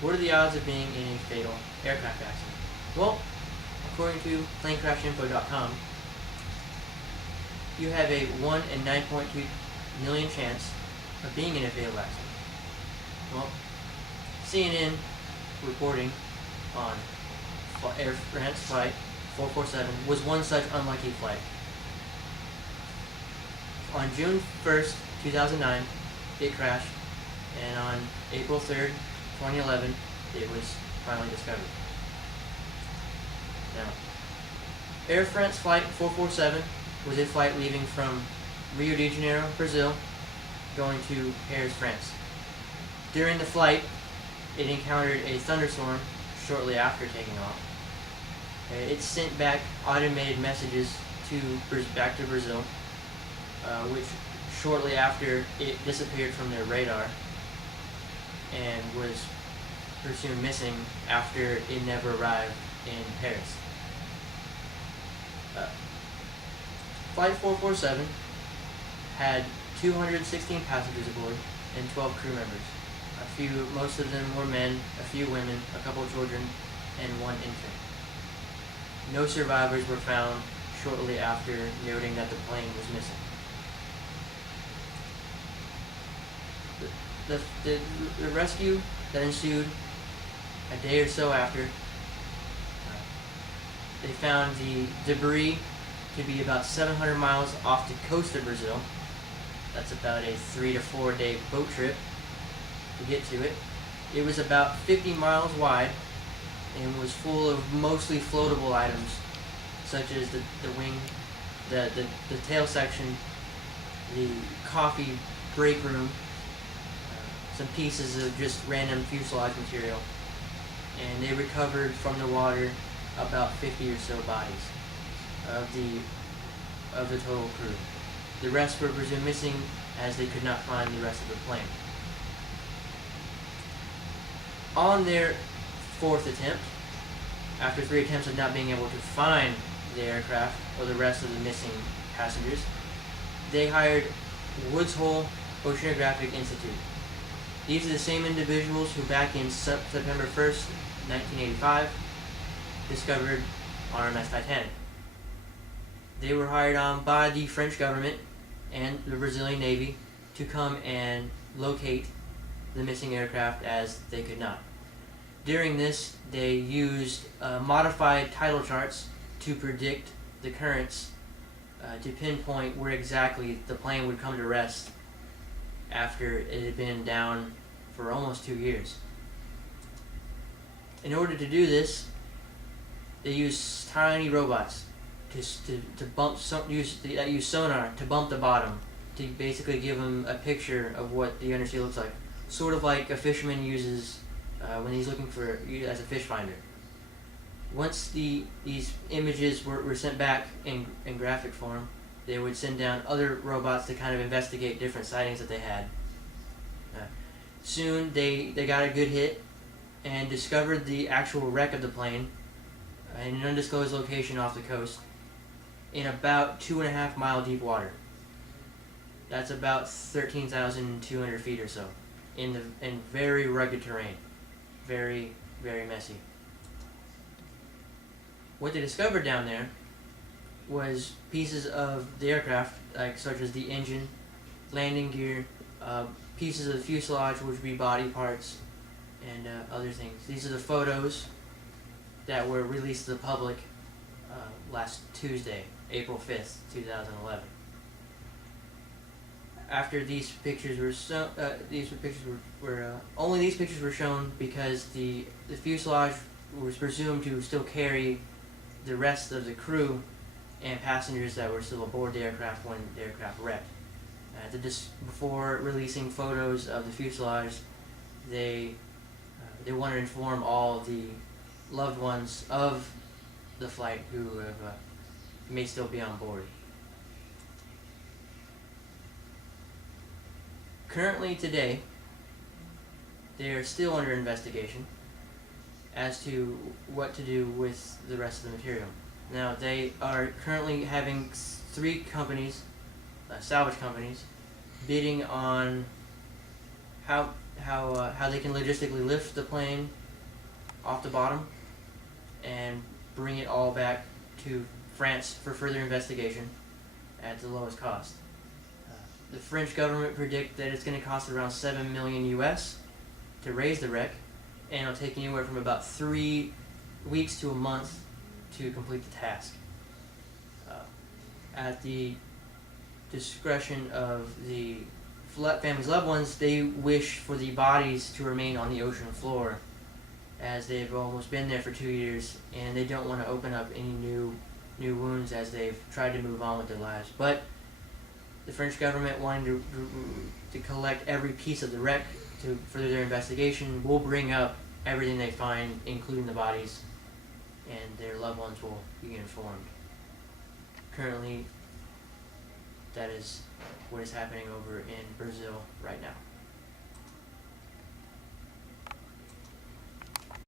What are the odds of being in a fatal aircraft accident? Well, according to planecrashinfo.com, you have a 1 in 9.2 million chance of being in a fatal accident. Well, CNN reporting on Air France Flight 447 was one such unlucky flight. On June 1st, 2009, it crashed, and on April 3rd, 2011, it was finally discovered. Now, Air France Flight 447 was a flight leaving from Rio de Janeiro, Brazil, going to Paris, France. During the flight, it encountered a thunderstorm shortly after taking off. It sent back automated messages back to Brazil, which shortly after it disappeared from their radar and was presumed missing after it never arrived in Paris. Flight 447 had 216 passengers aboard and 12 crew members. Most of them were men, a few women, a couple of children, and one infant. No survivors were found shortly after noting that the plane was missing. The rescue that ensued a day or so after, they found the debris to be about 700 miles off the coast of Brazil. That's about a 3 to 4 day boat trip to get to it. It was about 50 miles wide and was full of mostly floatable items, such as the wing, the tail section, the coffee break room, some pieces of just random fuselage material, and they recovered from the water about 50 or so bodies of the total crew. The rest were presumed missing as they could not find the rest of the plane. On their fourth attempt, after 3 attempts of not being able to find the aircraft or the rest of the missing passengers, they hired Woods Hole Oceanographic Institute. These are the same individuals who back in September 1st, 1985, discovered RMS Titanic. They were hired on by the French government and the Brazilian Navy to come and locate the missing aircraft, as they could not. During this, they used modified tidal charts to predict the currents to pinpoint where exactly the plane would come to rest after it had been down for almost 2 years. In order to do this, they used tiny robots use sonar to bump the bottom to basically give them a picture of what the undersea looks like, sort of like a fisherman uses when he's looking for as a fish finder. Once these images were sent back in graphic form, they would send down other robots to kind of investigate different sightings that they had. Soon they got a good hit and discovered the actual wreck of the plane in an undisclosed location off the coast in about 2.5 mile deep water. That's about 13,200 feet or so in very rugged terrain, very, very messy. What they discovered down there was pieces of the aircraft, such as the engine, landing gear, pieces of the fuselage, which would be body parts, and other things. These are the photos that were released to the public last Tuesday, April 5th, 2011. After these pictures were only these pictures were shown because the fuselage was presumed to still carry the rest of the crew and passengers that were still aboard the aircraft when the aircraft wrecked. Before releasing photos of the fuselage, they want to inform all the loved ones of the flight who may still be on board. Currently today, they are still under investigation as to what to do with the rest of the material. Now, they are currently having 3 companies, salvage companies, bidding on how they can logistically lift the plane off the bottom and bring it all back to France for further investigation at the lowest cost. The French government predict that it's going to cost around $7 million US to raise the wreck, and it'll take anywhere from about 3 weeks to a month to complete the task. At the discretion of the family's loved ones, they wish for the bodies to remain on the ocean floor, as they've almost been there for 2 years, and they don't want to open up any new wounds as they've tried to move on with their lives. But the French government, wanting to collect every piece of the wreck to further their investigation, will bring up everything they find, including the bodies, and their loved ones will be informed. Currently, that is what is happening over in Brazil right now.